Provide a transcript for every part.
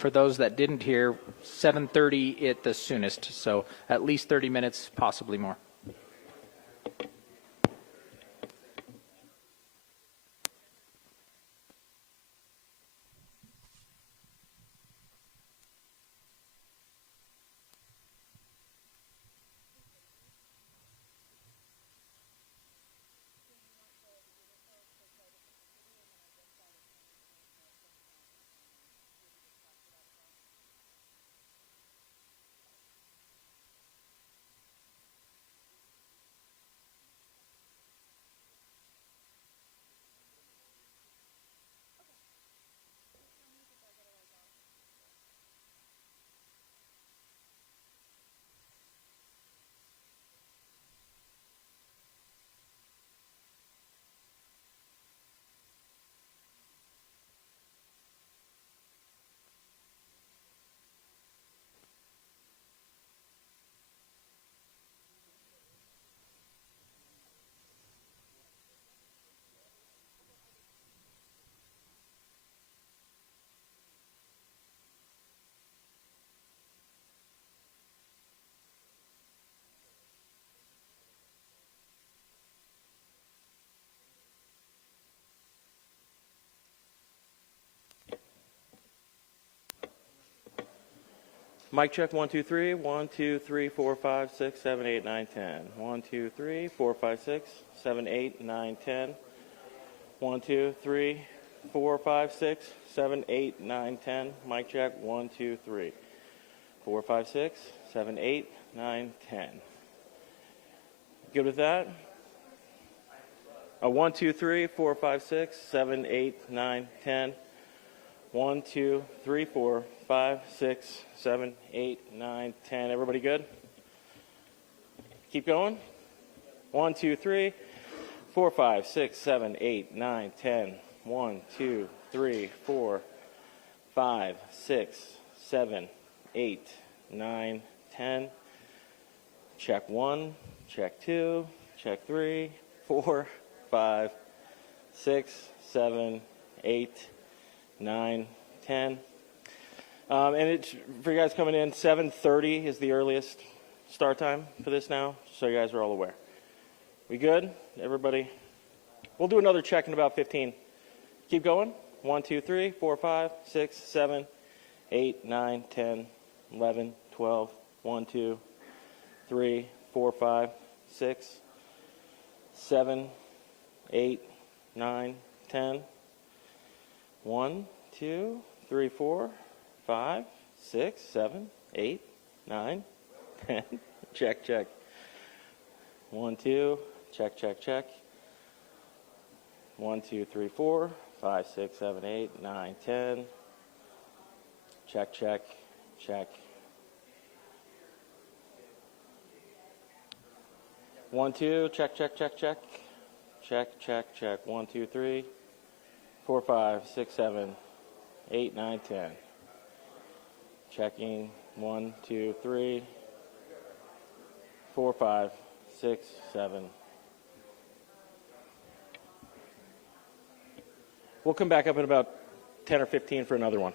for those that didn't hear, 7:30 at the soonest, so at least 30 minutes, possibly more. Mic check, 1, 2, 3. 1, 2, 3, 4, 5, 6, 7, 8, 9, 10. 1, 2, 3, 4, 5, 6, 7, 8, 9, 10. 1, 2, 3, 4, 5, 6, 7, 8, 9, 10. Mic check, 1, 2, 3. 4, 5, 6, 7, 8, 9, 10. Good with that? 1, 2, 3, 4, 5, 6, 7, 8, 9, 10. 1, 2, 3, 4, 5, 6, 7, 8, 9, 10. Everybody good? Keep going. 1, 2, 3, 4, 5, 6, 7, 8, 9, 10. 1, 2, 3, 4, 5, 6, 7, 8, 9, 10. Check 1, check 2, check 3, 4, 5, 6, 7, 8, 9, 10. And it's for you guys coming in, 7:30 is the earliest start time for this now, so you guys are all aware. We good? Everybody? We'll do another check in about 15. Keep going. 1, 2, 3, 4, 5, 6, 7, 8, 9, 10, 11, 12. 1, 2, 3, 4, 5, 6, 7, 8, 9, 10. 1, 2, 3, 4, 5, 6, 7, 8, 9, 10. Check, check. 1, 2, check, check, check. 1, 2, 3, 4, 5, 6, 7, 8, 9, 10. Check, check, check. 1, 2, check, check, check, check. Check, check, check. 1, 2, 3, 4, 5, 6, 7, 8, 9, 10. Checking. 1, 2, 3, 4, 5, 6, 7. We'll come back up in about 10 or 15 for another one.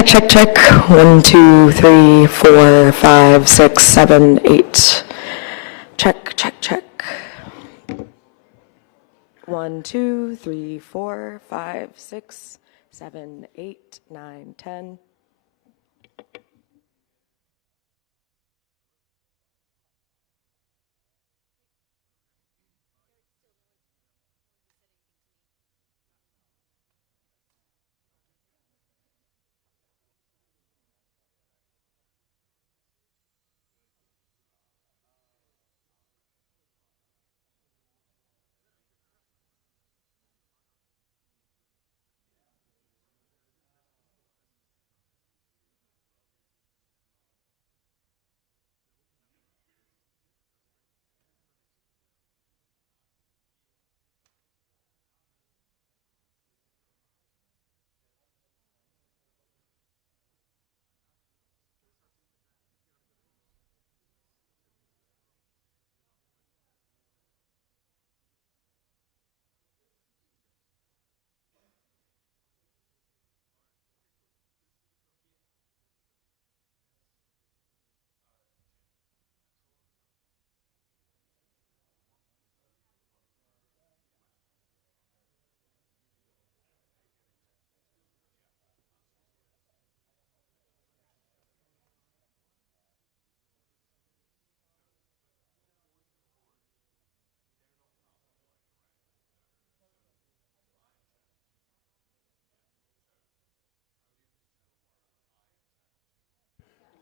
Check, check, check. 1, 2, 3, 4, 5, 6, 7, 8. Check, check, check. 1, 2, 3, 4, 5, 6, 7, 8, 9, 10.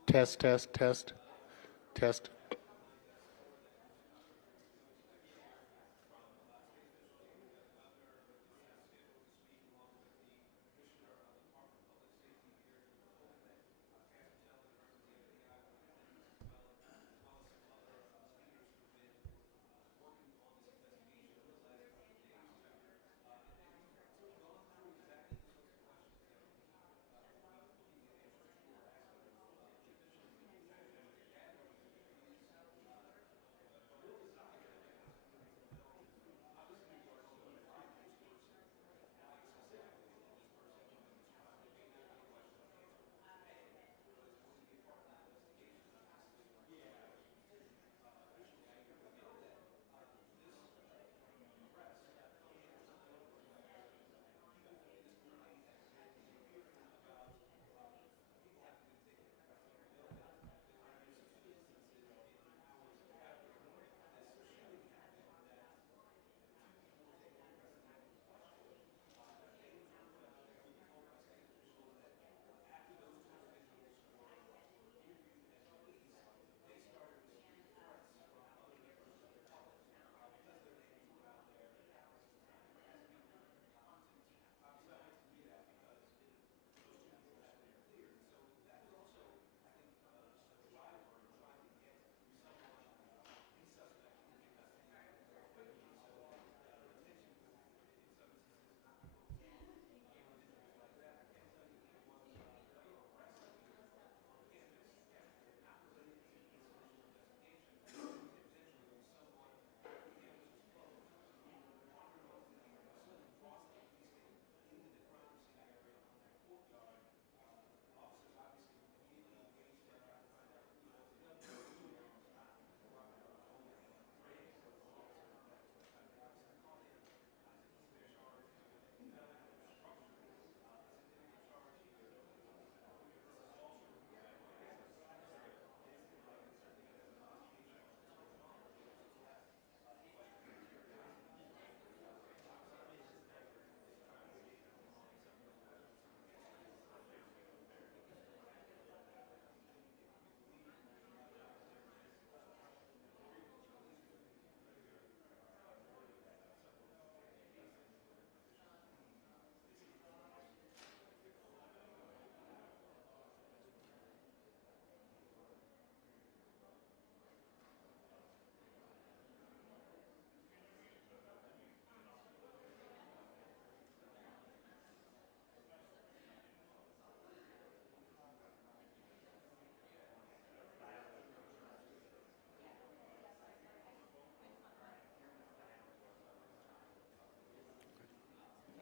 Test, test, test, test.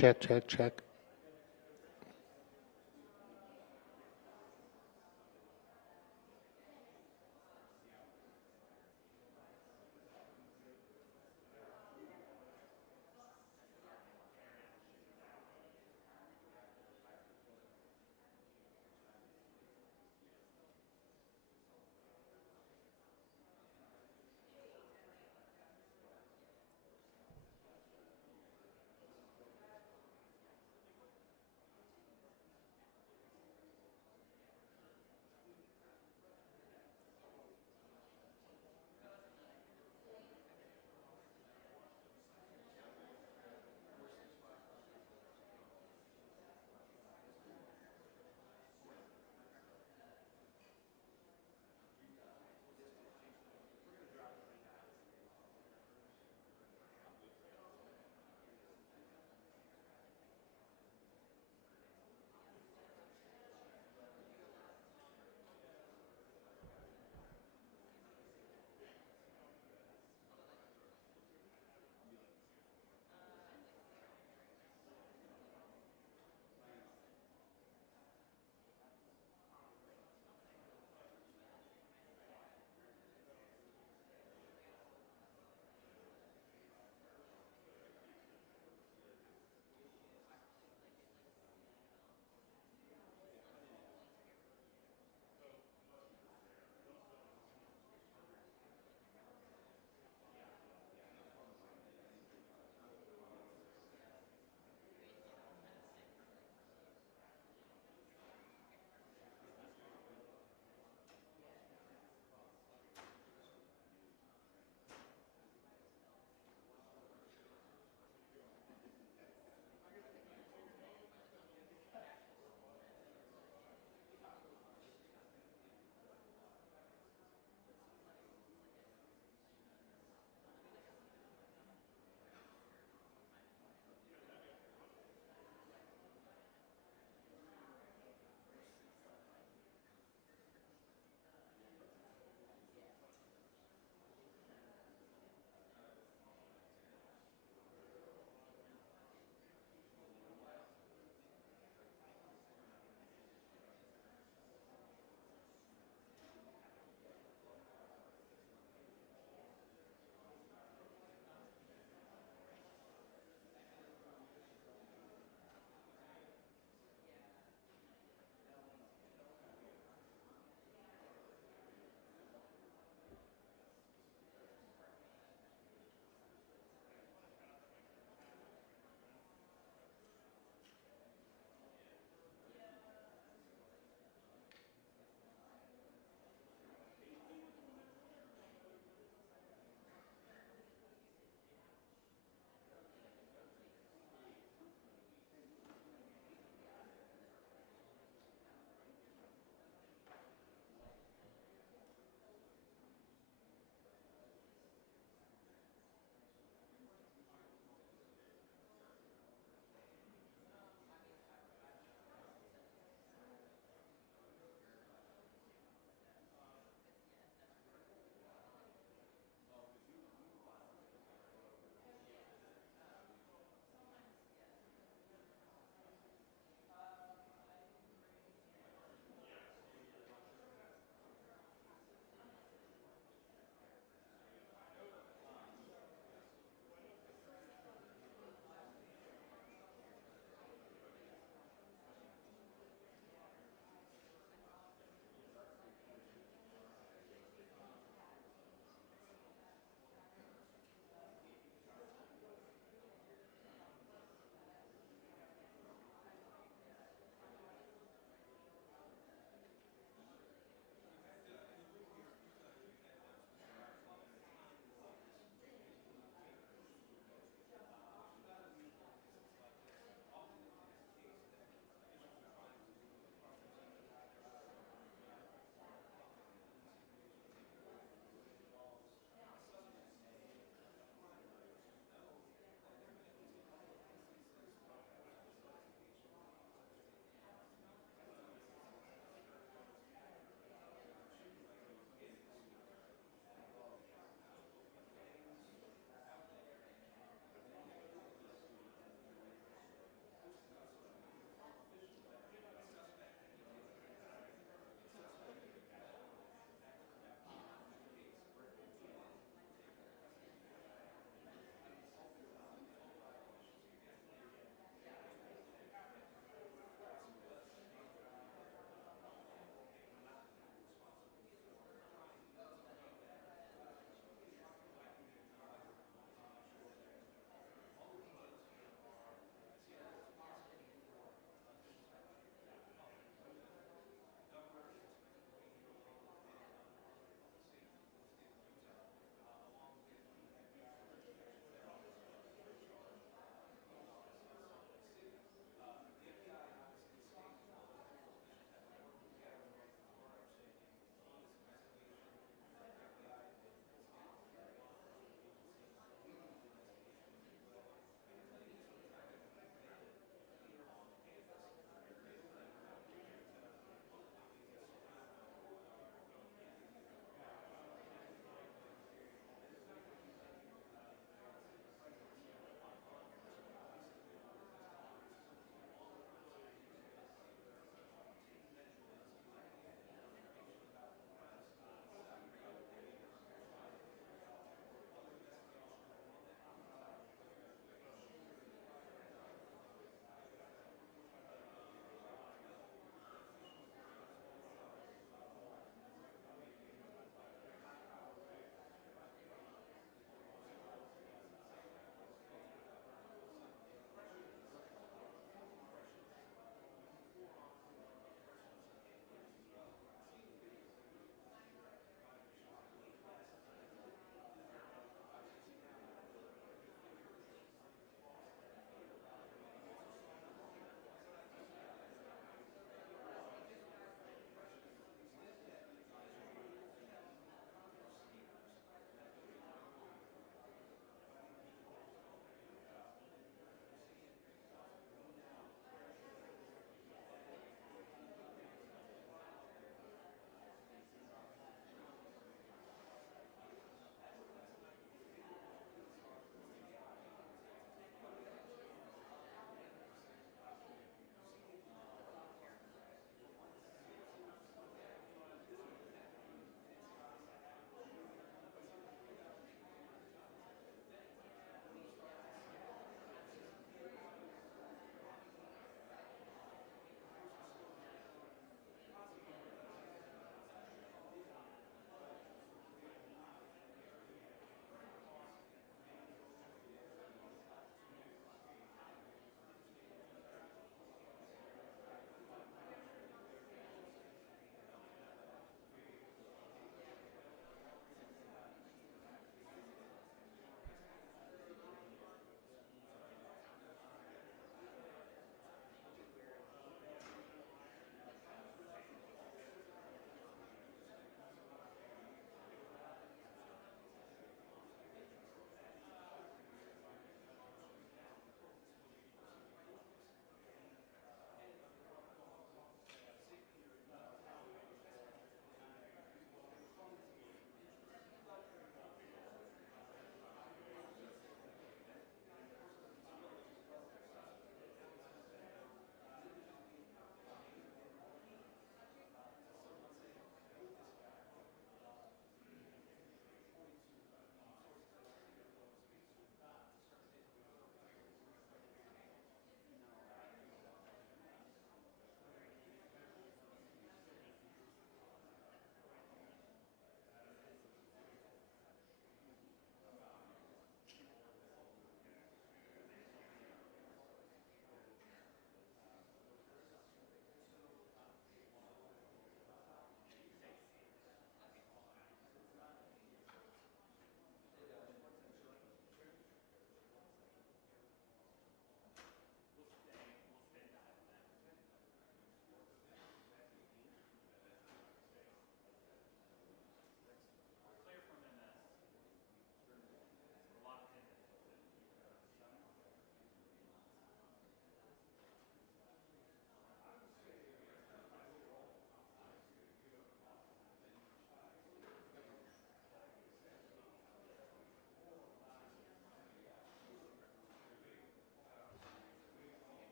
Check, check, check.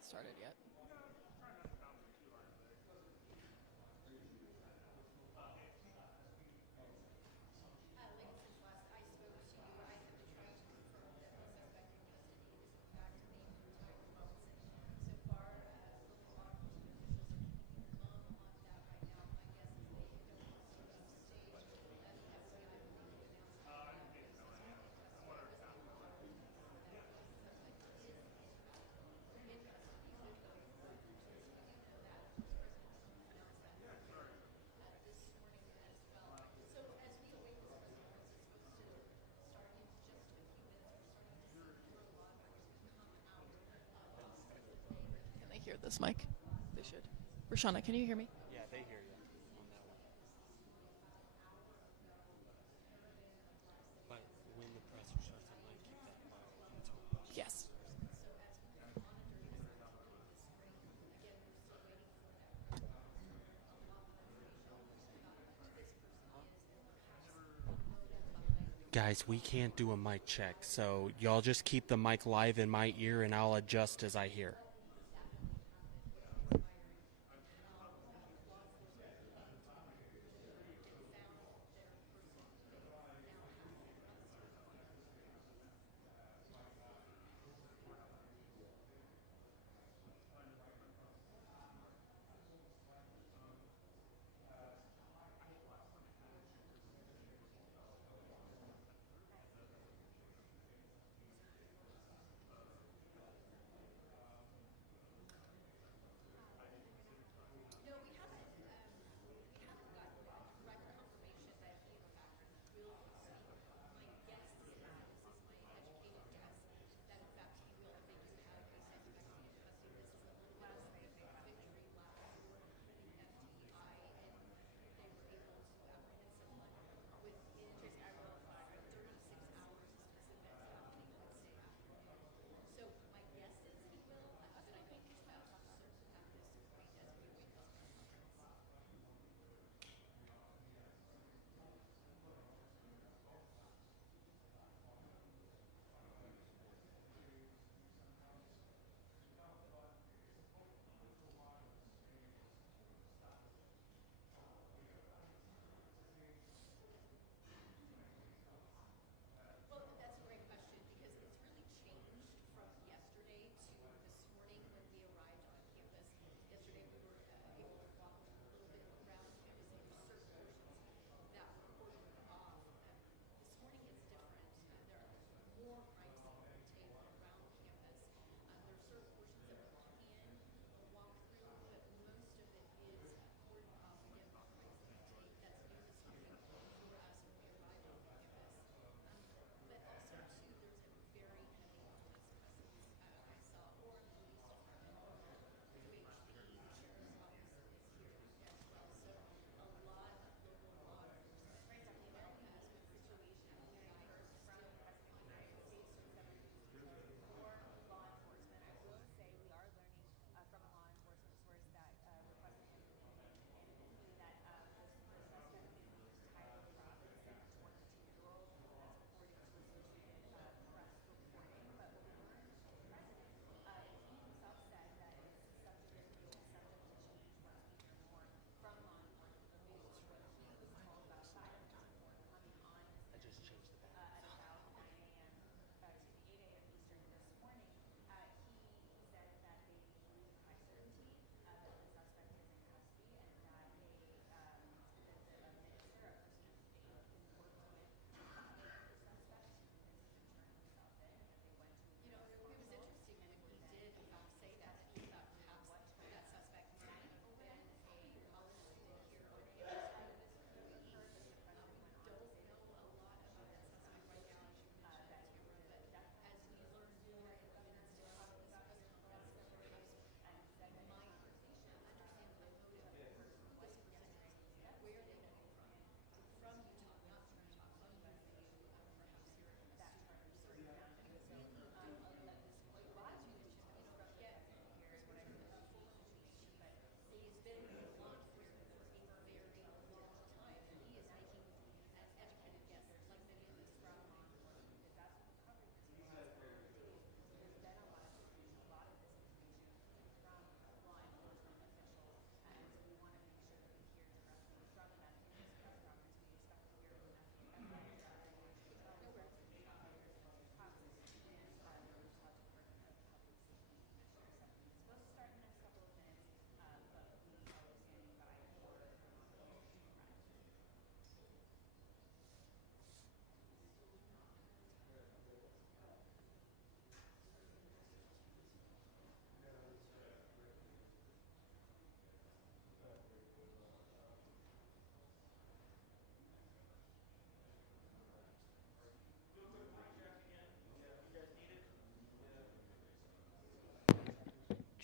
hasn't started yet. Can they hear this, Mike? They should. Rashana, can you hear me? Yeah, they hear you on that one. But when the presser starts, I might keep that low until Yes. Guys, we can't do a mic check, so y'all just keep the mic live in my ear and I'll adjust as I hear.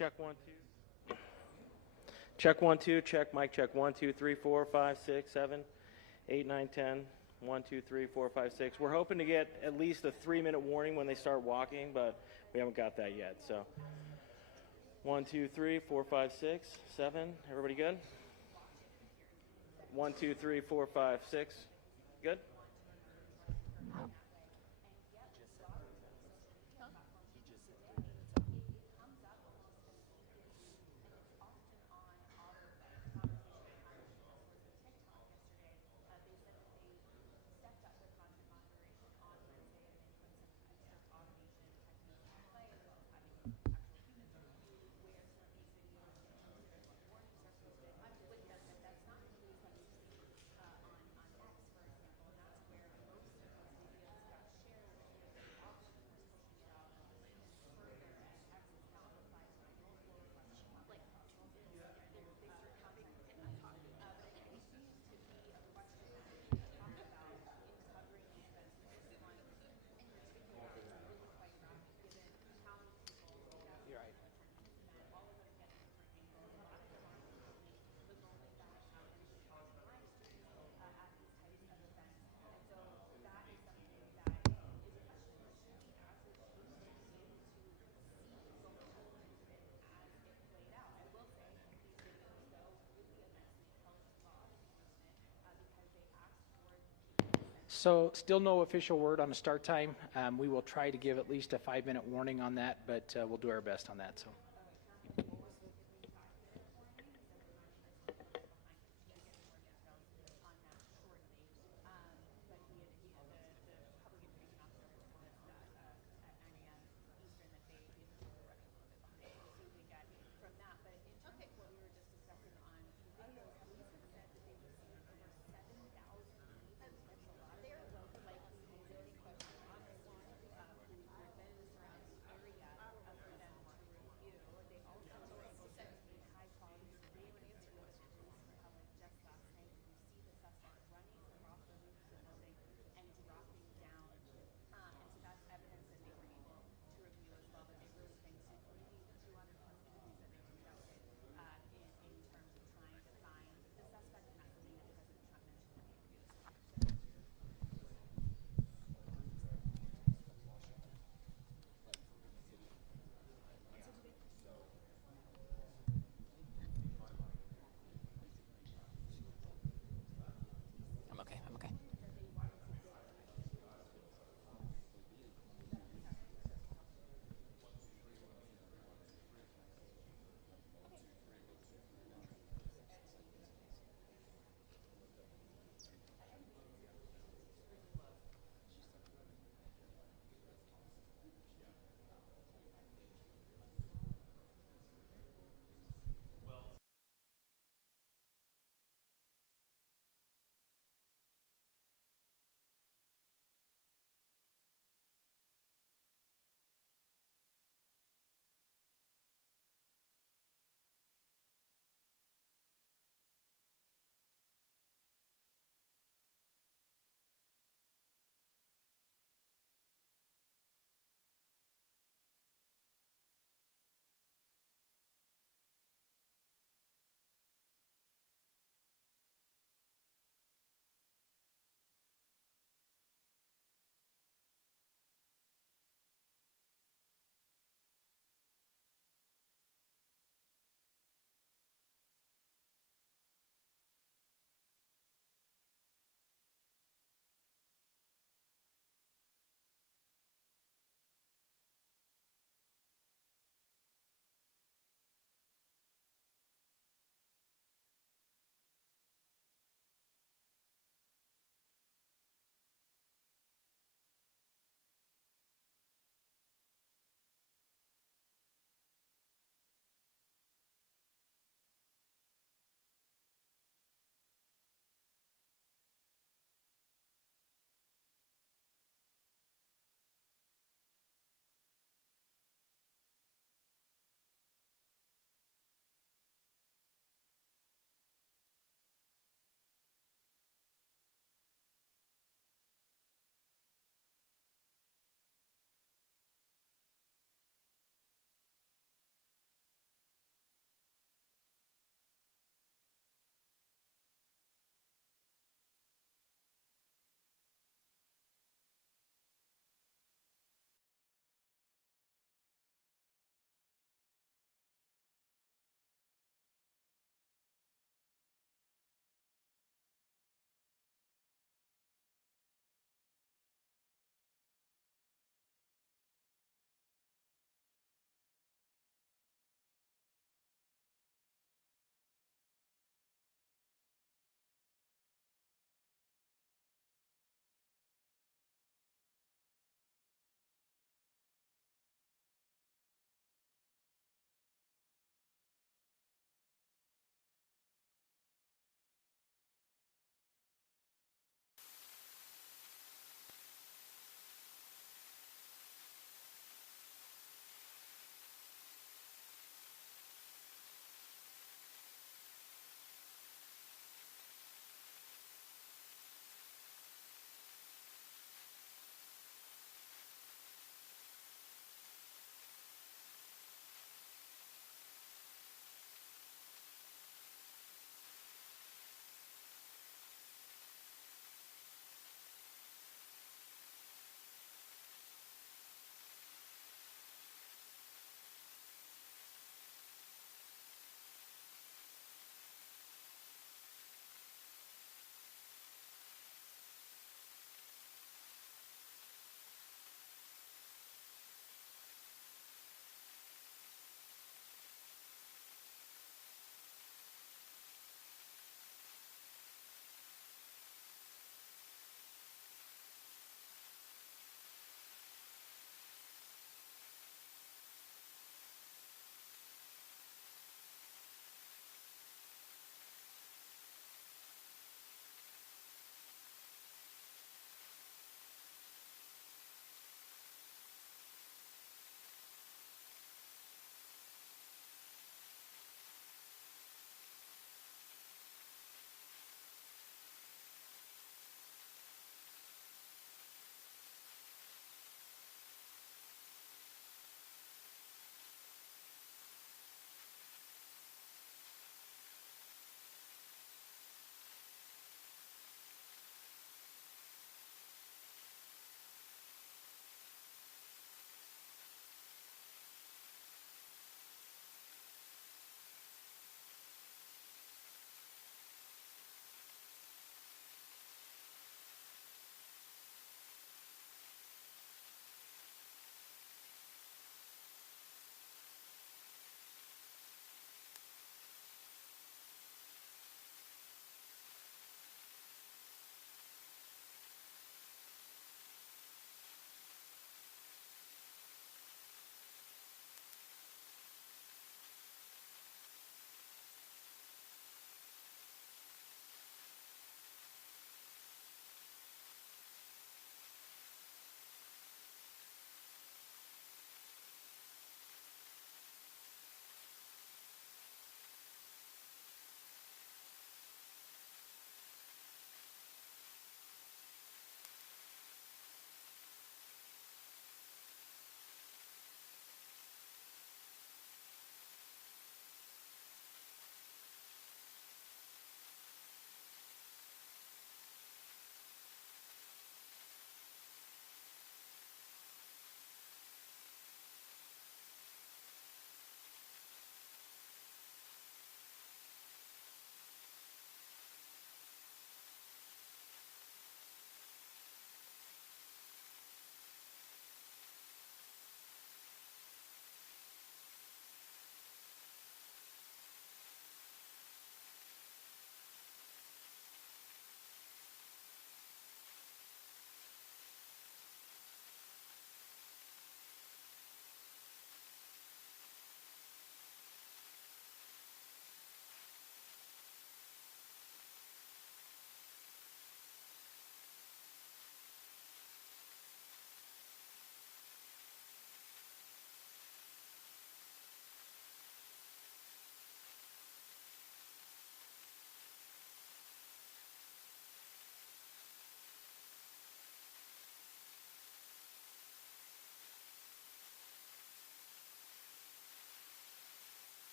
Check 1 2. Check 1 2. Check mic check 1 2 3 4 5 6 7 8 9 10. 1 2 3 4 5 6. We're hoping to get at least a 3-minute warning when they start walking, but we haven't got that yet. So 1 2 3 4 5 6 7. Everybody good? 1 2 3 4 5 6. Good. So still no official word on the start time. We will try to give at least a 5-minute warning on that, but we'll do our best on that. So.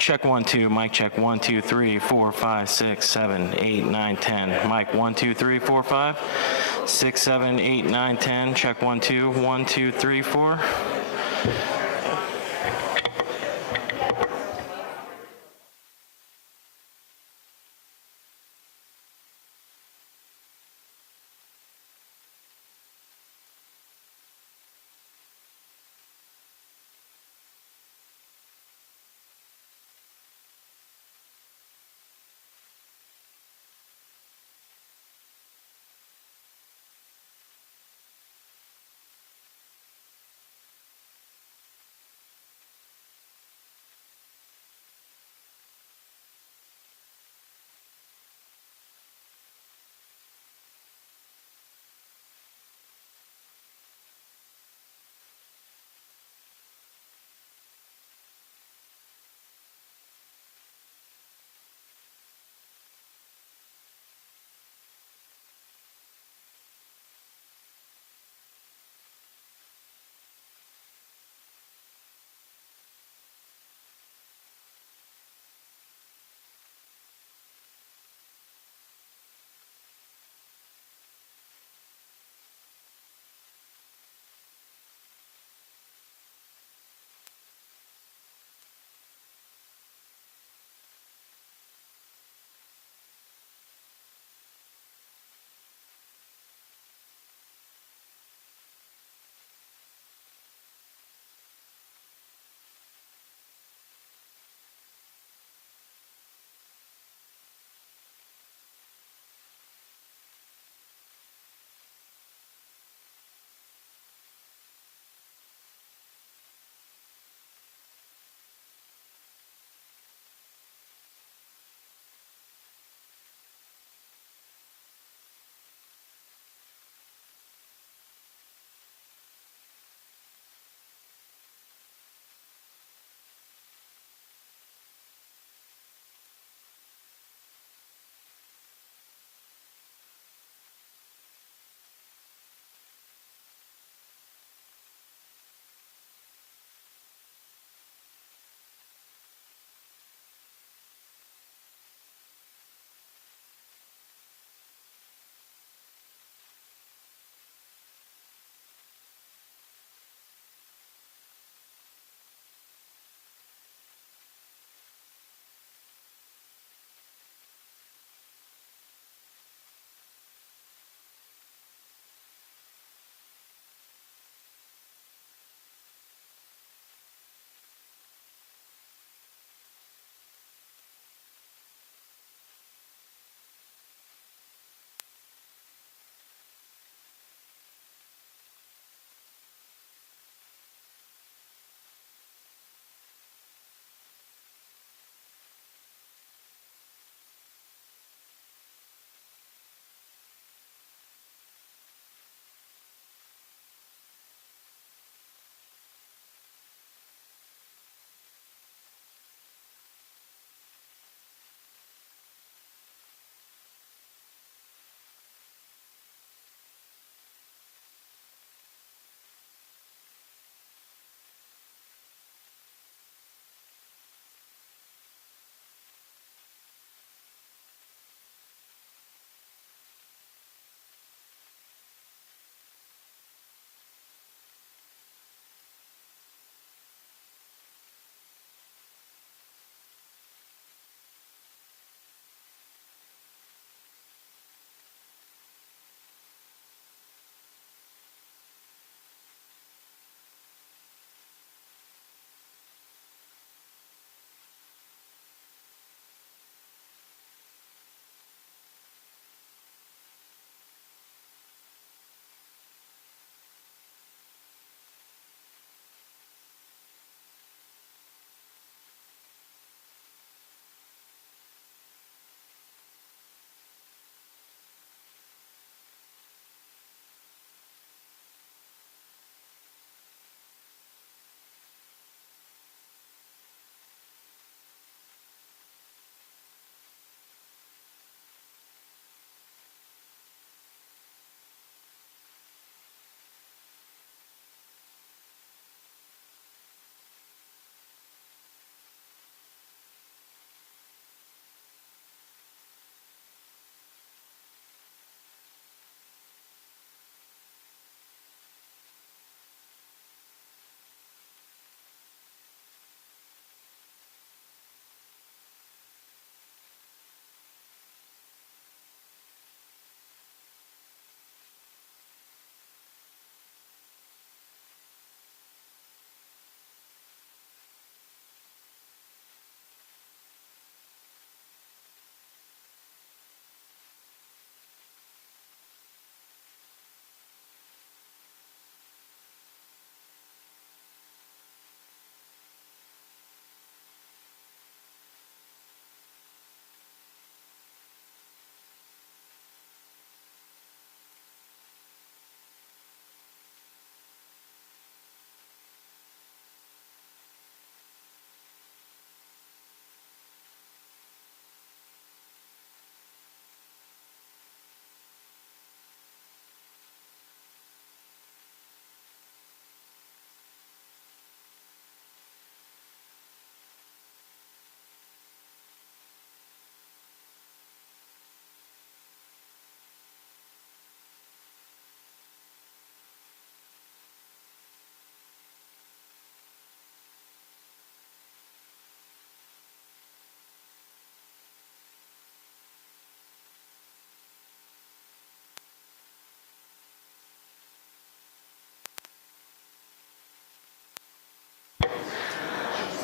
Check 1 2, mic check 1 2 3 4 5 6 7 8 9 10. Mic 1 2 3 4 5 6 7 8 9 10. Check 1 2 1 2 3 4.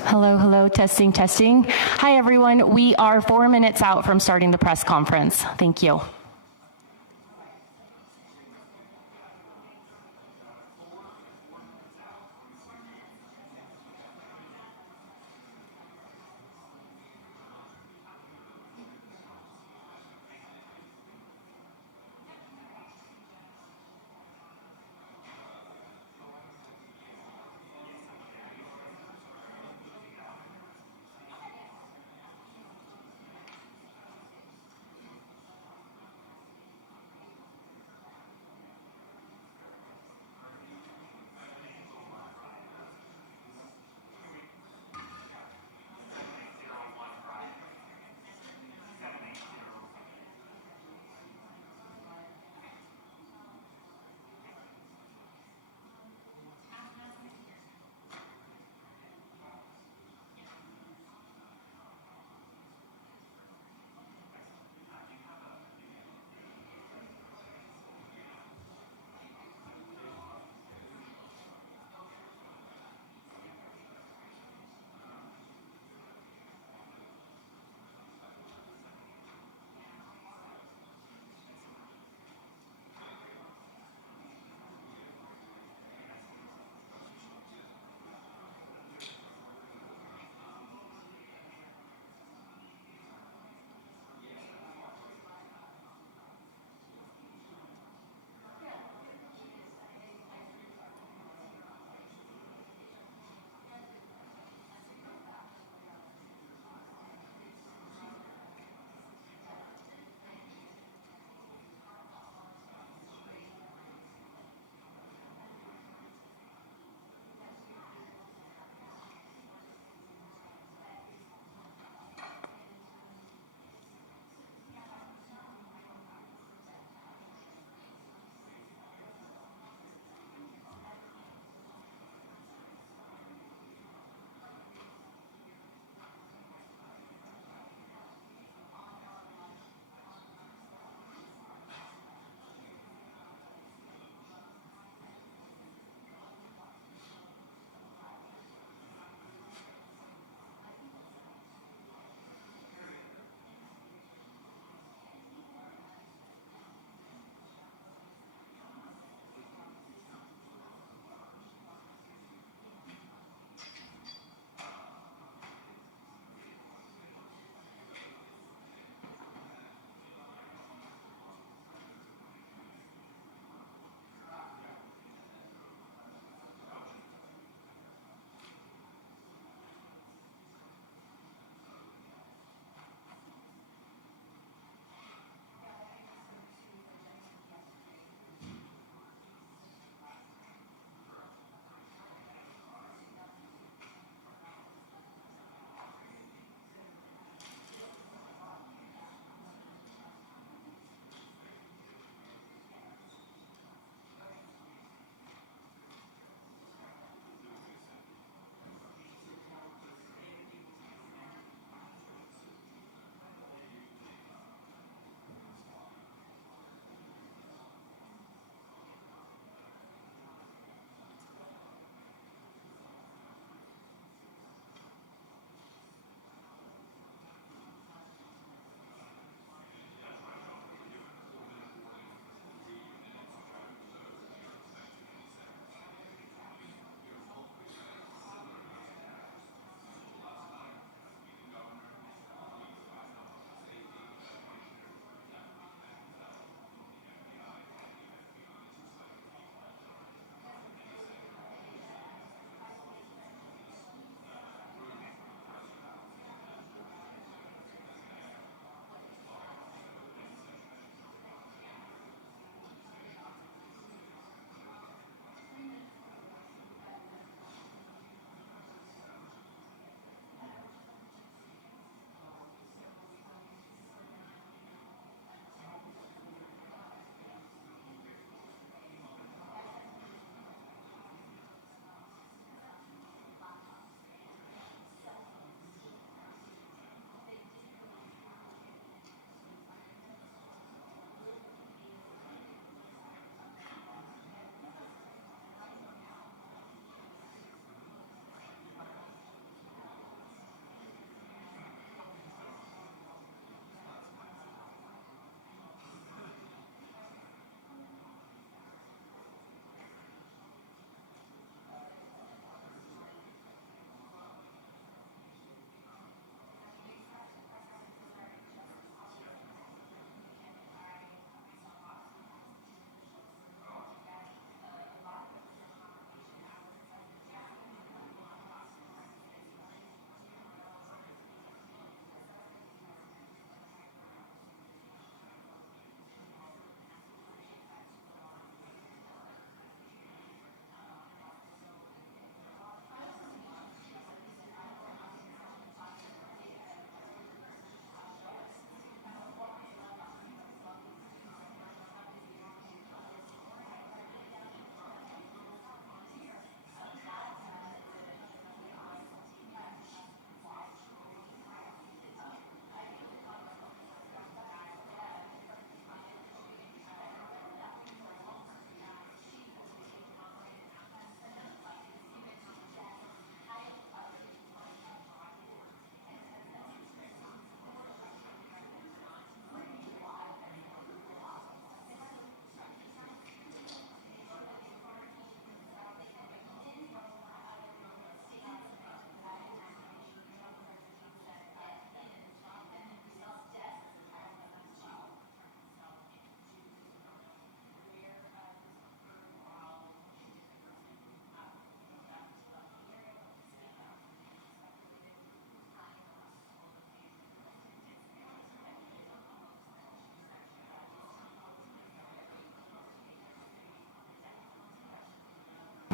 Hello, hello, testing, testing. Hi, everyone. We are 4 minutes out from starting the press conference. Thank you.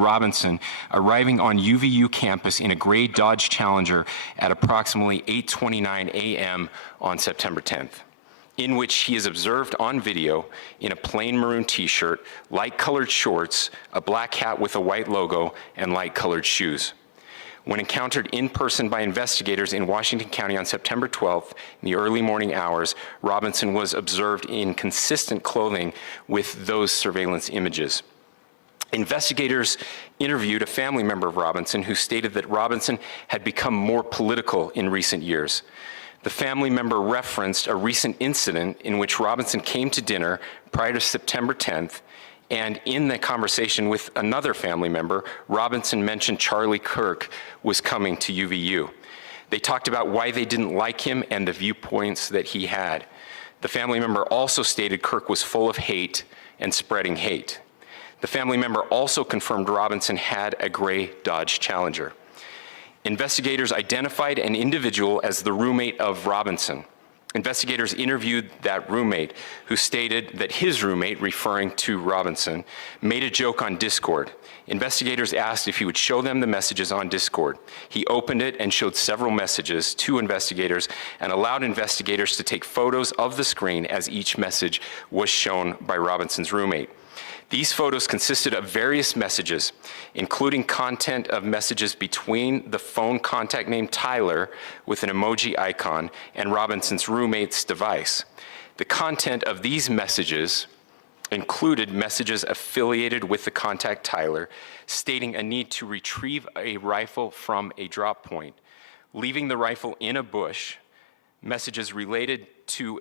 Robinson arriving on UVU campus in a gray Dodge Challenger at approximately 8:29 a.m. on September 10th, in which he is observed on video in a plain maroon t-shirt, light-colored shorts, a black hat with a white logo, and light-colored shoes. When encountered in person by investigators in Washington County on September 12th in the early morning hours, Robinson was observed in consistent clothing with those surveillance images. Investigators interviewed a family member of Robinson who stated that Robinson had become more political in recent years. The family member referenced a recent incident in which Robinson came to dinner prior to September 10th, and in the conversation with another family member, Robinson mentioned Charlie Kirk was coming to UVU. They talked about why they didn't like him and the viewpoints that he had. The family member also stated Kirk was full of hate and spreading hate. The family member also confirmed Robinson had a gray Dodge Challenger. Investigators identified an individual as the roommate of Robinson. Investigators interviewed that roommate, who stated that his roommate, referring to Robinson, made a joke on Discord. Investigators asked if he would show them the messages on Discord. He opened it and showed several messages to investigators and allowed investigators to take photos of the screen as each message was shown by Robinson's roommate. These photos consisted of various messages, including content of messages between the phone contact name Tyler with an emoji icon and Robinson's roommate's device. The content of these messages included messages affiliated with the contact Tyler, stating a need to retrieve a rifle from a drop point, leaving the rifle in a bush, messages related to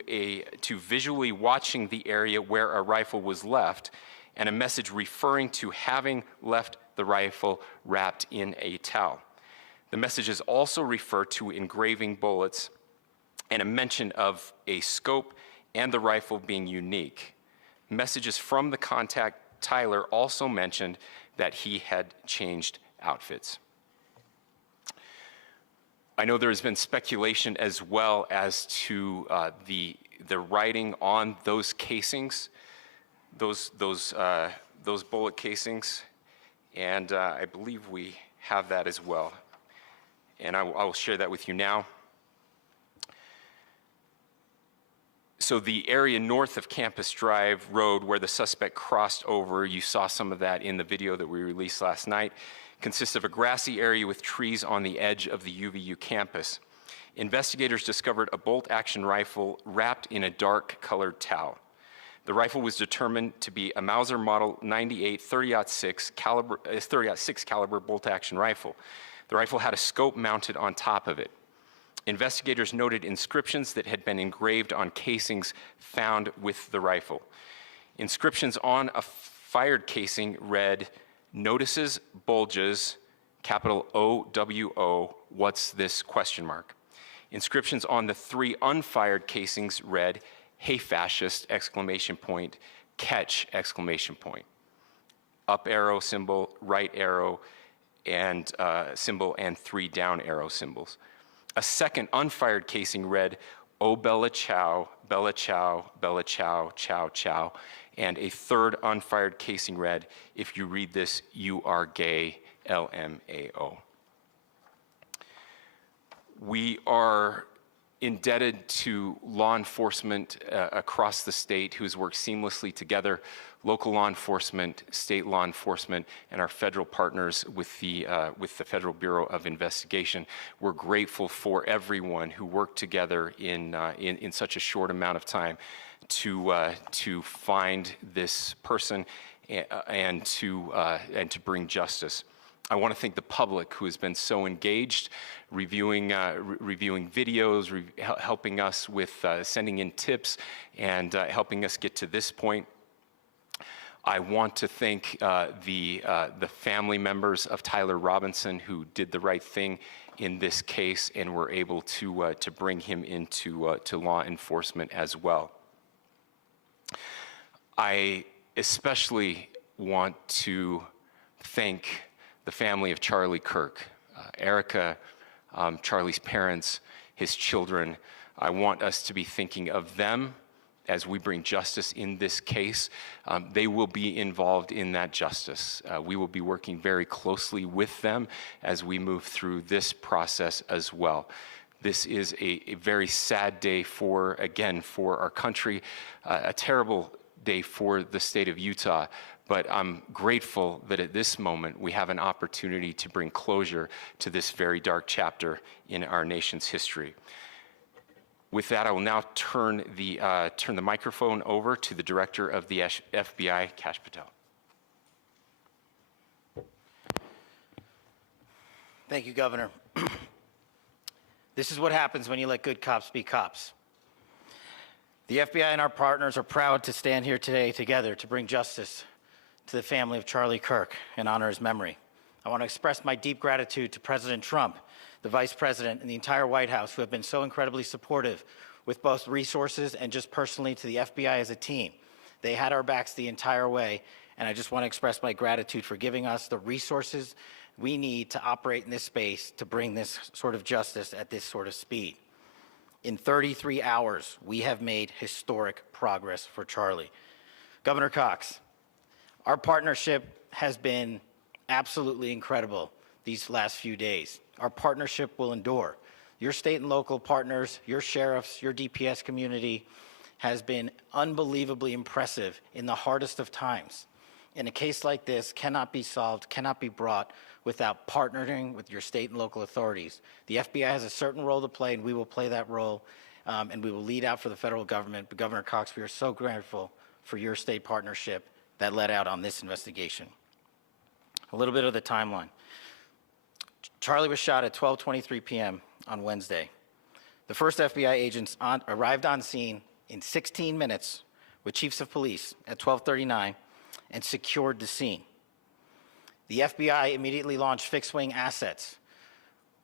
visually watching the area where a rifle was left, and a message referring to having left the rifle wrapped in a towel. The messages also refer to engraving bullets and a mention of a scope and the rifle being unique. Messages from the contact Tyler also mentioned that he had changed outfits. I know there has been speculation as well as to the writing on those casings, those bullet casings, and I believe we have that as well. And I will share that with you now. So the area north of Campus Drive Road where the suspect crossed over, you saw some of that in the video that we released last night, consists of a grassy area with trees on the edge of the UVU campus. Investigators discovered a bolt-action rifle wrapped in a dark-colored towel. The rifle was determined to be a Mauser Model 98 30-06 caliber bolt-action rifle. The rifle had a scope mounted on top of it. Investigators noted inscriptions that had been engraved on casings found with the rifle. Inscriptions on a fired casing read, "Notices, bulges, capital OWO, what's this, question mark." Inscriptions on the 3 unfired casings read, "Hey fascist, exclamation point, catch, exclamation point." Up arrow symbol, right arrow, and symbol, and 3 down arrow symbols. A second unfired casing read, "Oh Bella Chow, Bella Chow, Bella Chow, Chow Chow." And a third unfired casing read, "If you read this, you are gay, LMAO." We are indebted to law enforcement across the state who has worked seamlessly together, local law enforcement, state law enforcement, and our federal partners with the Federal Bureau of Investigation. We're grateful for everyone who worked together in such a short amount of time to find this person and to bring justice. I want to thank the public who has been so engaged, reviewing videos, helping us with sending in tips, and helping us get to this point. I want to thank the family members of Tyler Robinson who did the right thing in this case and were able to bring him into to law enforcement as well. I especially want to thank the family of Charlie Kirk, Erica, Charlie's parents, his children. I want us to be thinking of them as we bring justice in this case, they will be involved in that justice. We will be working very closely with them as we move through this process as well. This is a very sad day for our country, a terrible day for the state of Utah, but I'm grateful that at this moment we have an opportunity to bring closure to this very dark chapter in our nation's history. With that, I will now turn the microphone over to the Director of the FBI, Kash Patel. Thank you, Governor. This is what happens when you let good cops be cops. The FBI and our partners are proud to stand here today together to bring justice to the family of Charlie Kirk and honor his memory. I want to express my deep gratitude to President Trump, the Vice President, and the entire White House who have been so incredibly supportive with both resources and just personally to the FBI as a team. They had our backs the entire way, and I just want to express my gratitude for giving us the resources we need to operate in this space to bring this sort of justice at this sort of speed. In 33 hours, we have made historic progress for Charlie. Governor Cox, our partnership has been absolutely incredible these last few days. Our partnership will endure. Your state and local partners, your sheriffs, your DPS community has been unbelievably impressive in the hardest of times. And a case like this cannot be solved, cannot be brought without partnering with your state and local authorities. The FBI has a certain role to play, and we will play that role, and we will lead out for the federal government. But Governor Cox, we are so grateful for your state partnership that led out on this investigation. A little bit of the timeline. Charlie was shot at 12:23 p.m. on Wednesday. The first FBI agents arrived on scene in 16 minutes with chiefs of police at 12:39 and secured the scene. The FBI immediately launched fixed-wing assets.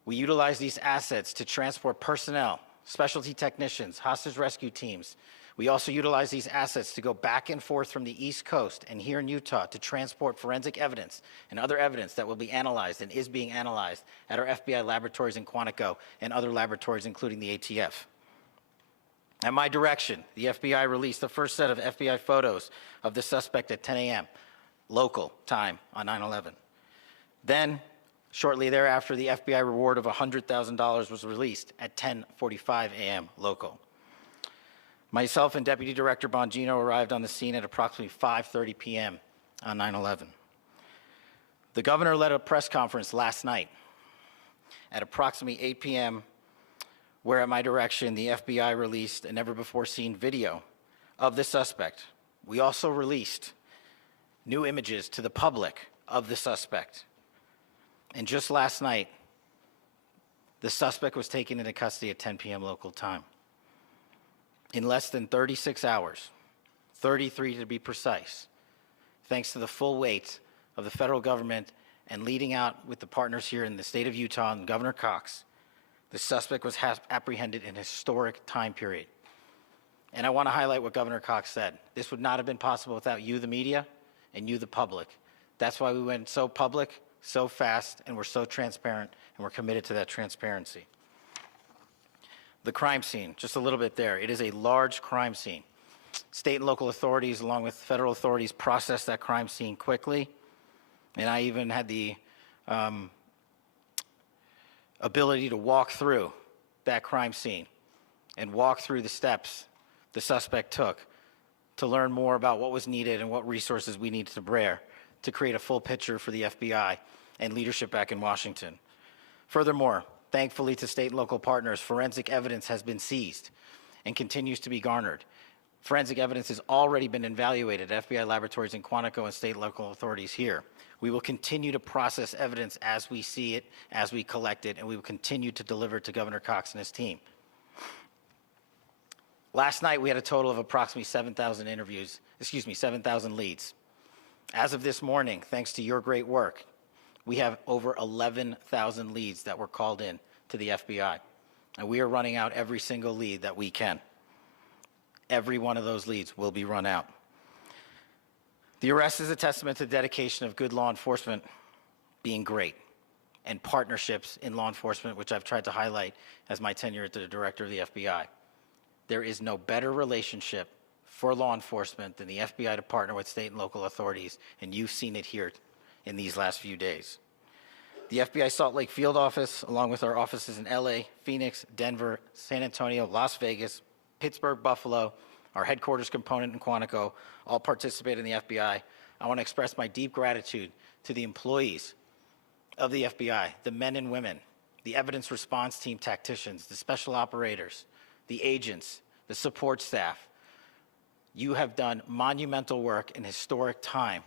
We utilized these assets to transport personnel, specialty technicians, hostage rescue teams. We also utilized these assets to go back and forth from the East Coast and here in Utah to transport forensic evidence and other evidence that will be analyzed and is being analyzed at our FBI laboratories in Quantico and other laboratories, including the ATF. At my direction, the FBI released the first set of FBI photos of the suspect at 10 a.m. local time on 9/11. Then, shortly thereafter, the FBI reward of $100,000 was released at 10:45 a.m. local. Myself and Deputy Director Bongino arrived on the scene at approximately 5:30 p.m. on 9/11. The governor led a press conference last night at approximately 8 p.m., where at my direction, the FBI released a never-before-seen video of the suspect. We also released new images to the public of the suspect. And just last night, the suspect was taken into custody at 10 p.m. local time. In less than 36 hours, 33 to be precise, thanks to the full weight of the federal government and leading out with the partners here in the state of Utah and Governor Cox, the suspect was apprehended in a historic time period. And I want to highlight what Governor Cox said. This would not have been possible without you, the media, and you, the public. That's why we went so public, so fast, and we're so transparent, and we're committed to that transparency. The crime scene, just a little bit there. It is a large crime scene. State and local authorities, along with federal authorities, processed that crime scene quickly. And I even had the ability to walk through that crime scene and walk through the steps the suspect took to learn more about what was needed and what resources we needed to bear to create a full picture for the FBI and leadership back in Washington. Furthermore, thankfully to state and local partners, forensic evidence has been seized and continues to be garnered. Forensic evidence has already been evaluated at FBI laboratories in Quantico and state and local authorities here. We will continue to process evidence as we see it, as we collect it, and we will continue to deliver to Governor Cox and his team. Last night, we had a total of approximately 7,000 leads. As of this morning, thanks to your great work, we have over 11,000 leads that were called in to the FBI. And we are running out every single lead that we can. Every one of those leads will be run out. The arrest is a testament to the dedication of good law enforcement being great and partnerships in law enforcement, which I've tried to highlight as my tenure as the director of the FBI. There is no better relationship for law enforcement than the FBI to partner with state and local authorities, and you've seen it here in these last few days. The FBI Salt Lake Field Office, along with our offices in LA, Phoenix, Denver, San Antonio, Las Vegas, Pittsburgh, Buffalo, our headquarters component in Quantico, all participate in the FBI. I want to express my deep gratitude to the employees of the FBI, the men and women, the evidence response team tacticians, the special operators, the agents, the support staff. You have done monumental work in historic time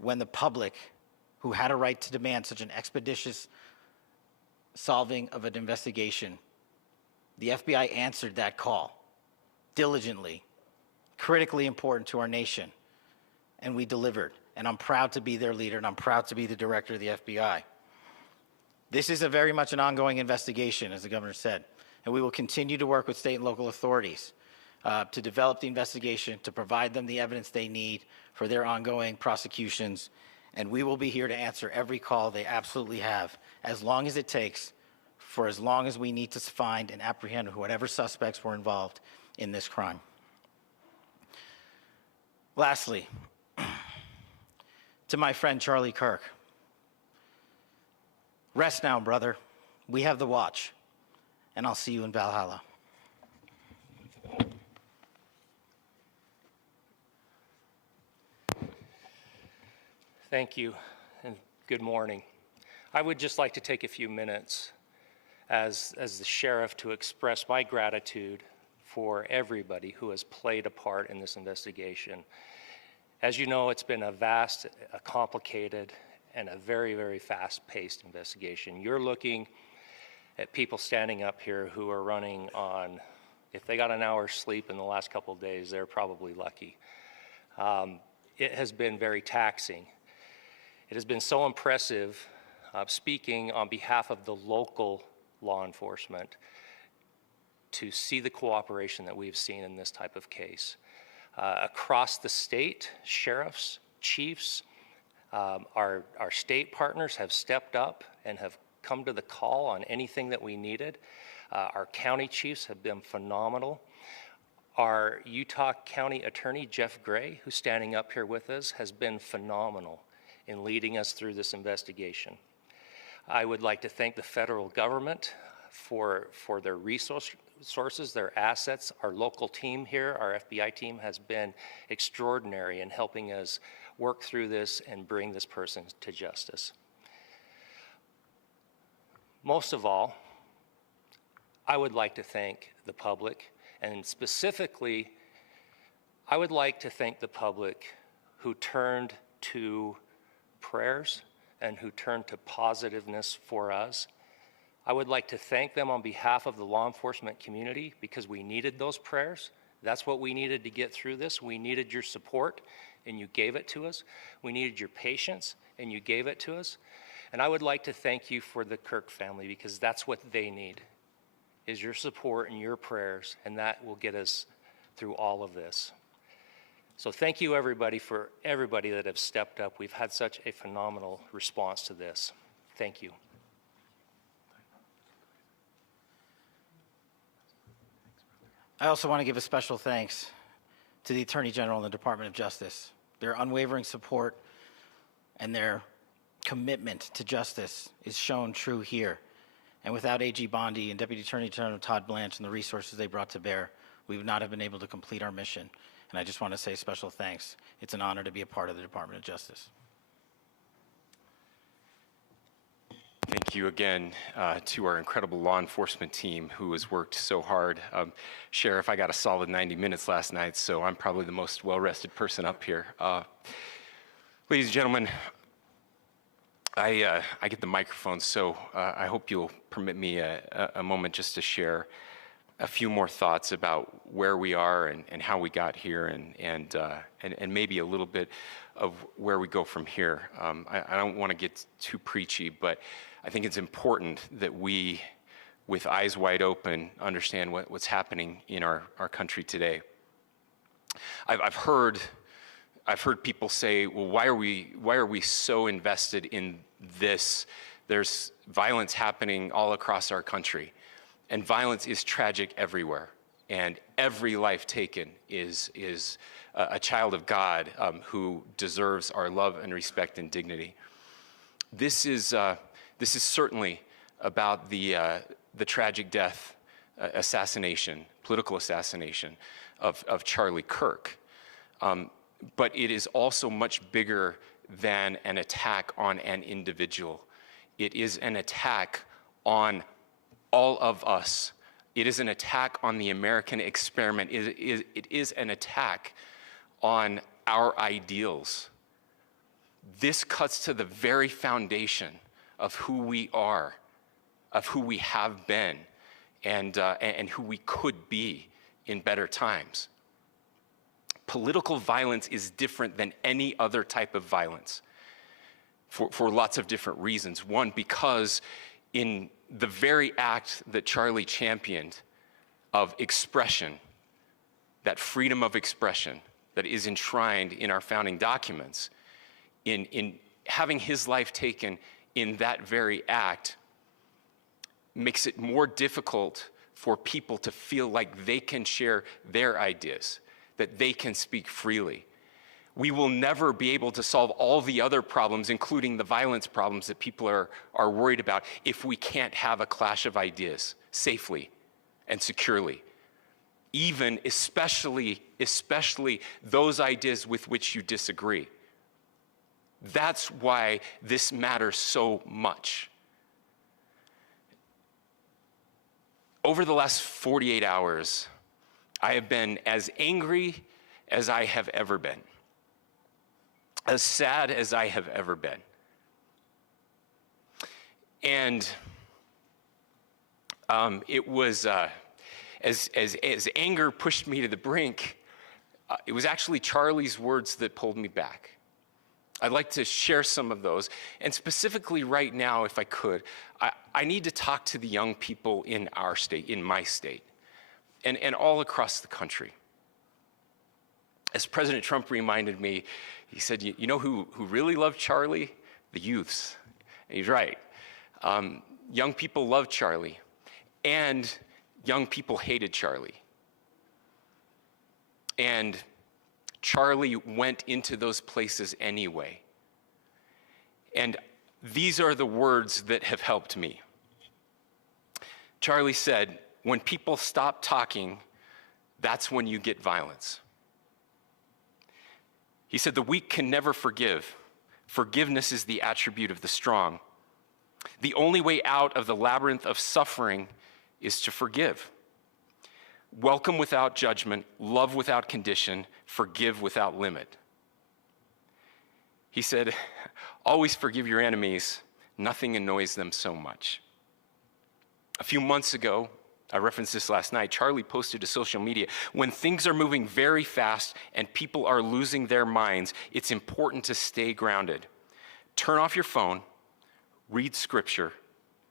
when the public, who had a right to demand such an expeditious solving of an investigation, the FBI answered that call diligently, critically important to our nation, and we delivered. And I'm proud to be their leader, and I'm proud to be the director of the FBI. This is very much an ongoing investigation, as the governor said, and we will continue to work with state and local authorities to develop the investigation, to provide them the evidence they need for their ongoing prosecutions, and we will be here to answer every call they absolutely have, as long as it takes, for as long as we need to find and apprehend whatever suspects were involved in this crime. Lastly, to my friend Charlie Kirk, rest now, brother. We have the watch, and I'll see you in Valhalla. Thank you, and good morning. I would just like to take a few minutes as the sheriff to express my gratitude for everybody who has played a part in this investigation. As you know, it's been a vast, a complicated, and a very, very fast-paced investigation. You're looking at people standing up here who are running on, if they got an hour's sleep in the last couple of days, they're probably lucky. It has been very taxing. It has been so impressive, speaking on behalf of the local law enforcement, to see the cooperation that we've seen in this type of case. Across the state, sheriffs, chiefs, our state partners have stepped up and have come to the call on anything that we needed. Our county chiefs have been phenomenal. Our Utah County Attorney, Jeff Gray, who's standing up here with us, has been phenomenal in leading us through this investigation. I would like to thank the federal government for their resources, their assets. Our local team here, our FBI team, has been extraordinary in helping us work through this and bring this person to justice. Most of all, I would like to thank the public, and specifically, I would like to thank the public who turned to prayers and who turned to positiveness for us. I would like to thank them on behalf of the law enforcement community, because we needed those prayers. That's what we needed to get through this. We needed your support, and you gave it to us. We needed your patience, and you gave it to us. And I would like to thank you for the Kirk family, because that's what they need, is your support and your prayers, and that will get us through all of this. So thank you, everybody, for everybody that have stepped up. We've had such a phenomenal response to this. Thank you. I also want to give a special thanks to the Attorney General and the Department of Justice. Their unwavering support and their commitment to justice is shown true here. And without AG Bondi and Deputy Attorney General Todd Blanche and the resources they brought to bear, we would not have been able to complete our mission. And I just want to say special thanks. It's an honor to be a part of the Department of Justice. Thank you again to our incredible law enforcement team who has worked so hard. Sheriff, I got a solid 90 minutes last night, so I'm probably the most well-rested person up here. Ladies and gentlemen, I get the microphone, so I hope you'll permit me a moment just to share a few more thoughts about where we are and how we got here, and maybe a little bit of where we go from here. I don't want to get too preachy, but I think it's important that we, with eyes wide open, understand what's happening in our country today. I've heard people say, well, why are we so invested in this? There's violence happening all across our country, and violence is tragic everywhere. and every life taken is a child of God who deserves our love and respect and dignity. This is certainly about the tragic death, political assassination of Charlie Kirk. But it is also much bigger than an attack on an individual. It is an attack on all of us. It is an attack on the American experiment. It is an attack on our ideals. This cuts to the very foundation of who we are, of who we have been, and who we could be in better times. Political violence is different than any other type of violence for lots of different reasons. One, because in the very act that Charlie championed of expression, that freedom of expression that is enshrined in our founding documents, in having his life taken in that very act, makes it more difficult for people to feel like they can share their ideas, that they can speak freely. We will never be able to solve all the other problems, including the violence problems that people are worried about, if we can't have a clash of ideas safely and securely. Even, especially those ideas with which you disagree. That's why this matters so much. Over the last 48 hours, I have been as angry as I have ever been, as sad as I have ever been. And it was, as anger pushed me to the brink, it was actually Charlie's words that pulled me back. I'd like to share some of those. And specifically right now, if I could, I need to talk to the young people in our state, in my state, and all across the country. As President Trump reminded me, he said, you know who really loved Charlie? The youths. And he's right. Young people loved Charlie, and young people hated Charlie. And Charlie went into those places anyway. And these are the words that have helped me. Charlie said, when people stop talking, that's when you get violence. He said, the weak can never forgive. Forgiveness is the attribute of the strong. The only way out of the labyrinth of suffering is to forgive. Welcome without judgment, love without condition, forgive without limit. He said, always forgive your enemies. Nothing annoys them so much. A few months ago, I referenced this last night, Charlie posted to social media, when things are moving very fast and people are losing their minds, it's important to stay grounded. Turn off your phone, read scripture,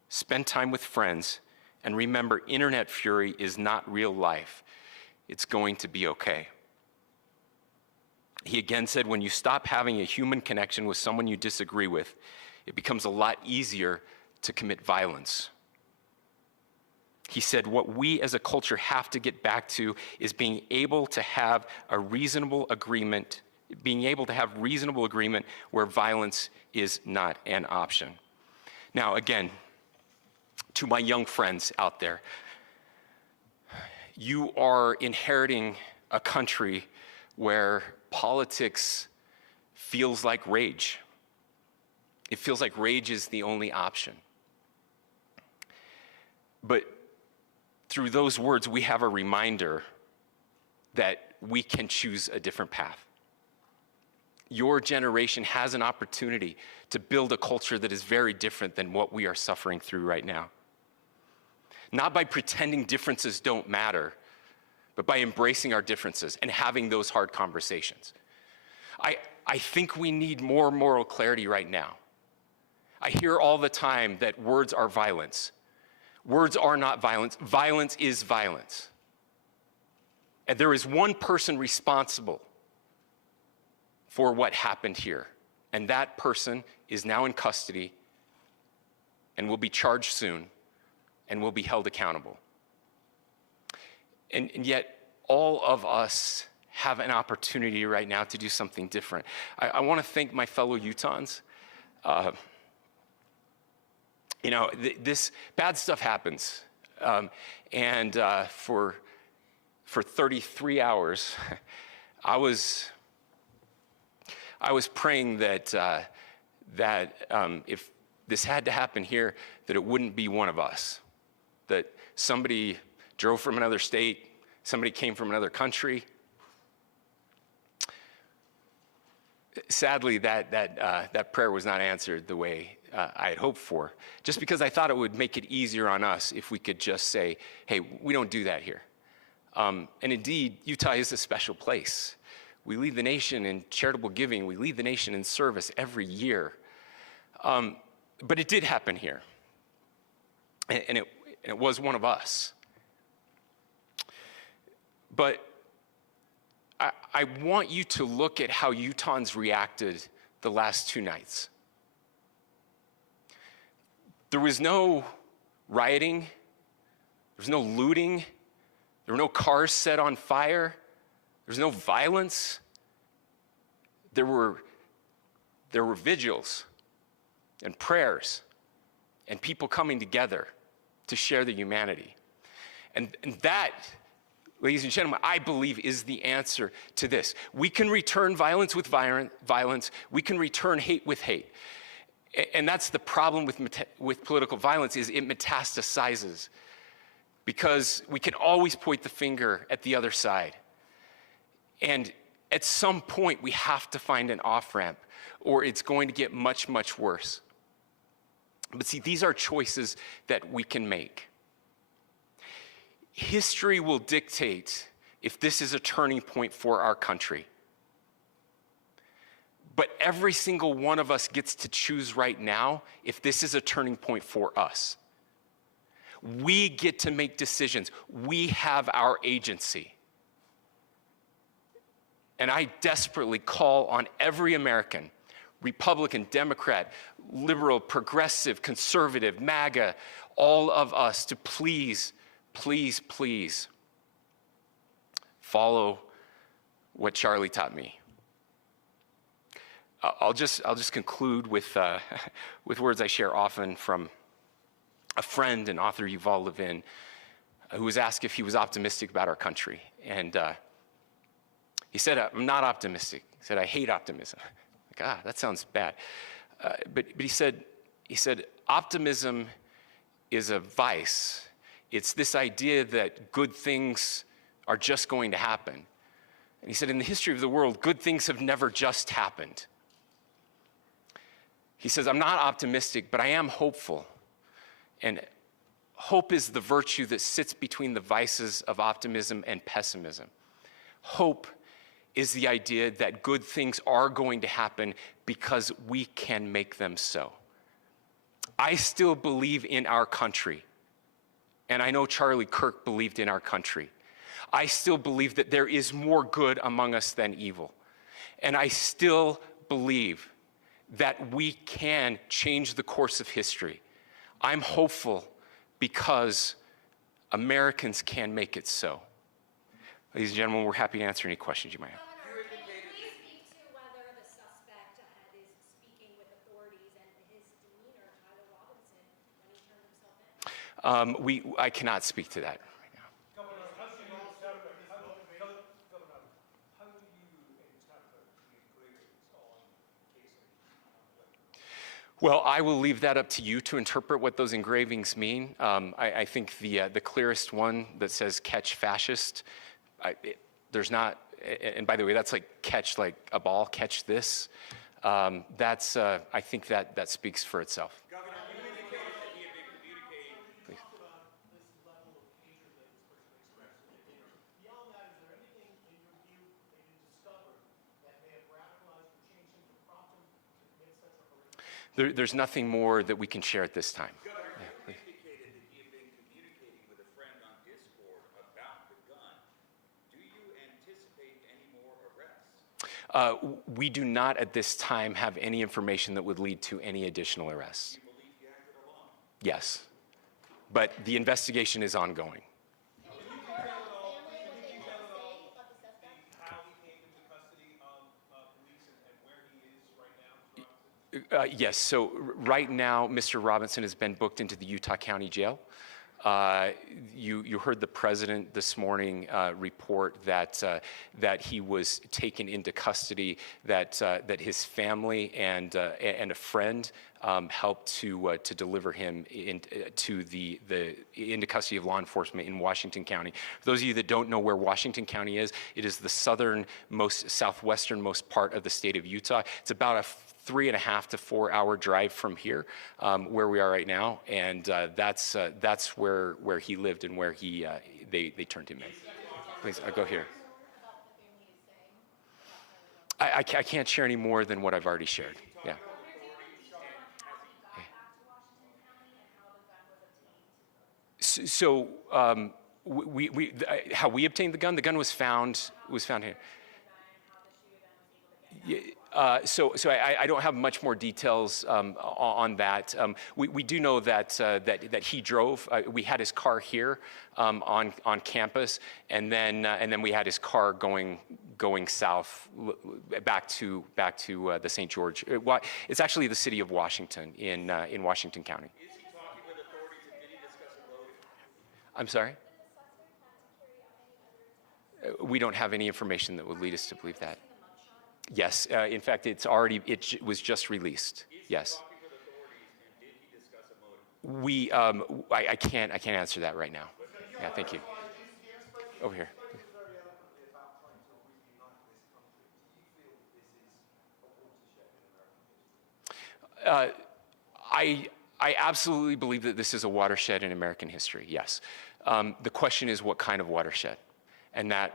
spend time with friends, and remember, internet fury is not real life. It's going to be okay. He again said, when you stop having a human connection with someone you disagree with, it becomes a lot easier to commit violence. He said, what we as a culture have to get back to is being able to have a reasonable agreement, where violence is not an option. Now, again, to my young friends out there, you are inheriting a country where politics feels like rage. It feels like rage is the only option. But through those words, we have a reminder that we can choose a different path. Your generation has an opportunity to build a culture that is very different than what we are suffering through right now. Not by pretending differences don't matter, but by embracing our differences and having those hard conversations. I think we need more moral clarity right now. I hear all the time that words are violence. Words are not violence. Violence is violence. And there is one person responsible for what happened here. And that person is now in custody and will be charged soon and will be held accountable. And yet, all of us have an opportunity right now to do something different. I want to thank my fellow Utahns. This bad stuff happens. For 33 hours, I was praying that if this had to happen here, that it wouldn't be one of us, that somebody drove from another state, somebody came from another country. Sadly, that prayer was not answered the way I had hoped for, just because I thought it would make it easier on us if we could just say, hey, we don't do that here. And indeed, Utah is a special place. We lead the nation in charitable giving. We lead the nation in service every year. But it did happen here. And it was one of us. But I want you to look at how Utahns reacted the last 2 nights. There was no rioting. There was no looting. There were no cars set on fire. There was no violence. There were vigils and prayers and people coming together to share the humanity. And that, ladies and gentlemen, I believe is the answer to this. We can return violence with violence. We can return hate with hate. And that's the problem with political violence, is it metastasizes, because we can always point the finger at the other side. And at some point, we have to find an off-ramp, or it's going to get much, much worse. But see, these are choices that we can make. History will dictate if this is a turning point for our country. But every single one of us gets to choose right now if this is a turning point for us. We get to make decisions. We have our agency. And I desperately call on every American, Republican, Democrat, liberal, progressive, conservative, MAGA, all of us to please, please, please follow what Charlie taught me. I'll just conclude with words I share often from a friend and author, Yuval Levin, who was asked if he was optimistic about our country. And he said, I'm not optimistic. He said, I hate optimism. Like, that sounds bad. But he said, optimism is a vice. It's this idea that good things are just going to happen. And he said, in the history of the world, good things have never just happened. He says, I'm not optimistic, but I am hopeful. And hope is the virtue that sits between the vices of optimism and pessimism. Hope is the idea that good things are going to happen because we can make them so. I still believe in our country. And I know Charlie Kirk believed in our country. I still believe that there is more good among us than evil. And I still believe that we can change the course of history. I'm hopeful because Americans can make it so. Ladies and gentlemen, we're happy to answer any questions you might have. Governor, can you speak to whether the suspect is speaking with authorities and his demeanor, Tyler Robinson, when he turned himself in? I cannot speak to that right now. Governor, how do you interpret the engravings on Casey? Well, I will leave that up to you to interpret what those engravings mean. I think the clearest one that says "catch fascist," there's not, and by the way, that's like catch like a ball, catch this. I think that speaks for itself. Governor, you indicated that he had been communicating. Please. Talk about this level of hatred that this person expressed. Beyond that, is there anything in your view that you discovered that may have radicalized or changed him to prompt him to commit such a horrific? There's nothing more that we can share at this time. Governor, you indicated that he had been communicating with a friend on Discord about the gun. Do you anticipate any more arrests? We do not at this time have any information that would lead to any additional arrests. Do you believe he acted alone? Yes, but the investigation is ongoing. Any more Yes, so right now, Mr. Robinson has been booked into the Utah County Jail. You heard the president this morning report that he was taken into custody, that his family and a friend helped to deliver him into custody of law enforcement in Washington County. For those of you that don't know where Washington County is, it is the southwesternmost part of the state of Utah. It's about a 3.5 to 4 hour drive from here, where we are right now, and that's where he lived and where they turned him in. Please, I'll go here. I can't share any more than what I've already shared. Yeah. So how we obtained the gun? The gun was found here. So I don't have much more details on that. We do know that he drove. We had his car here on campus, and then we had his car going south back to the St. George. It's actually the city of Washington in Washington County. Is he talking with authorities, and did he discuss a motive? I'm sorry? We don't have any information that would lead us to believe that. Yes, in fact, it was just released. Yes. I can't answer that right now. Yeah, thank you. Over here. I absolutely believe that this is a watershed in American history. Yes. The question is, what kind of watershed? And that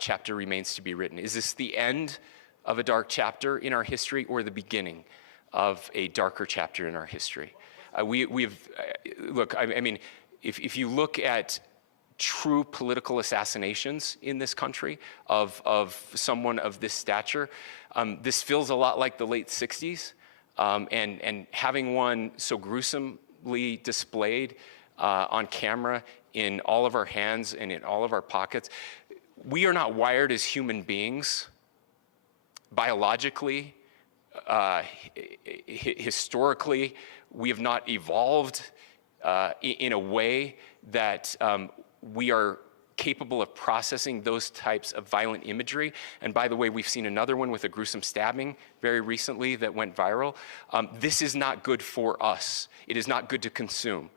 chapter remains to be written. Is this the end of a dark chapter in our history, or the beginning of a darker chapter in our history? Look, I mean, if you look at true political assassinations in this country of someone of this stature, this feels a lot like the late 60s, and having one so gruesomely displayed on camera in all of our hands and in all of our pockets. We are not wired as human beings biologically, historically. We have not evolved in a way that we are capable of processing those types of violent imagery. And by the way, we've seen another one with a gruesome stabbing very recently that went viral. This is not good for us. It is not good to consume.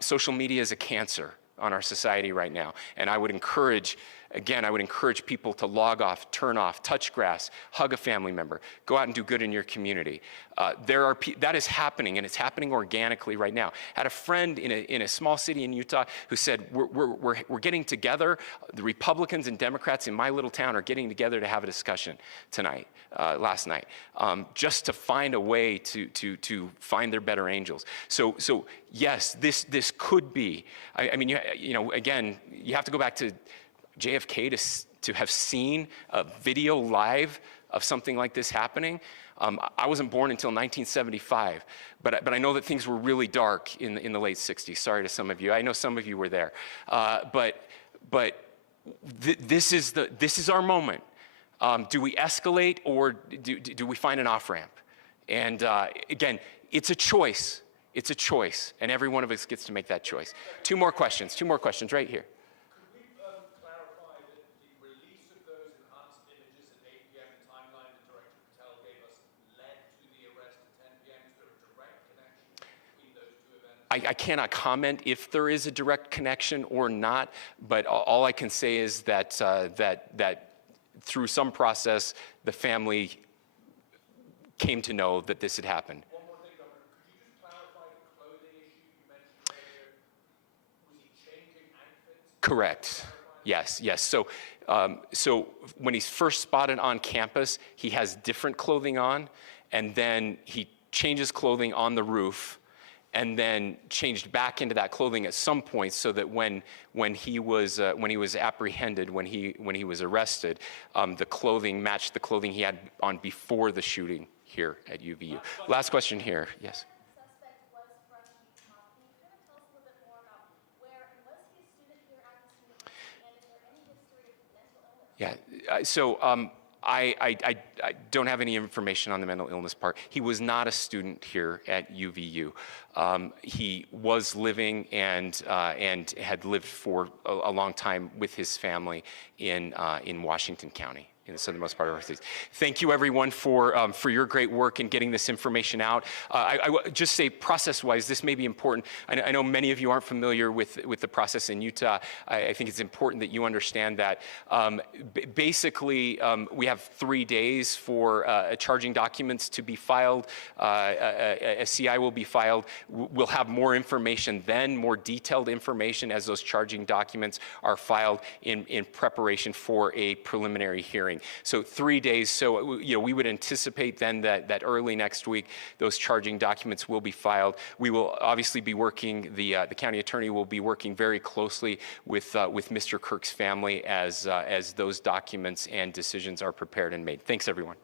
Social media is a cancer on our society right now. And I would encourage people to log off, turn off, touch grass, hug a family member, go out and do good in your community. That is happening, and it's happening organically right now. I had a friend in a small city in Utah who said, we're getting together, the Republicans and Democrats in my little town are getting together to have a discussion last night, just to find a way to find their better angels. So yes, this could be, I mean, again, you have to go back to JFK to have seen a video live of something like this happening. I wasn't born until 1975, but I know that things were really dark in the late 60s. Sorry to some of you. I know some of you were there. But this is our moment. Do we escalate, or do we find an off-ramp? And again, it's a choice. It's a choice, and every one of us gets to make that choice. Two more questions right here. I cannot comment if there is a direct connection or not, but all I can say is that that through some process, the family came to know that this had happened. One more thing, Governor. Could you just clarify the clothing issue you mentioned earlier? Was he changing outfits? Correct. Yes. So when he's first spotted on campus, he has different clothing on, and then he changes clothing on the roof, and then changed back into that clothing at some point, so that when he was apprehended, when he was arrested, the clothing matched the clothing he had on before the shooting here at UVU. Last question here. Yes. Suspect was from Utah. Can you kind of tell us a little bit more about where, and was he a student here at this university, and is there any history of mental illness? Yeah. So I don't have any information on the mental illness part. He was not a student here at UVU. He was living and had lived for a long time with his family in Washington County, in the southernmost part of our state. Thank you, everyone, for your great work in getting this information out. I would just say, process-wise, this may be important. I know many of you aren't familiar with the process in Utah. I think it's important that you understand that. Basically, we have 3 days for charging documents to be filed. A CI will be filed. We'll have more information then, more detailed information as those charging documents are filed in preparation for a preliminary hearing. So 3 days. So we would anticipate then that early next week those charging documents will be filed. We will obviously be working. The county attorney will be working very closely with Mr. Kirk's family as those documents and decisions are prepared and made. Thanks, everyone.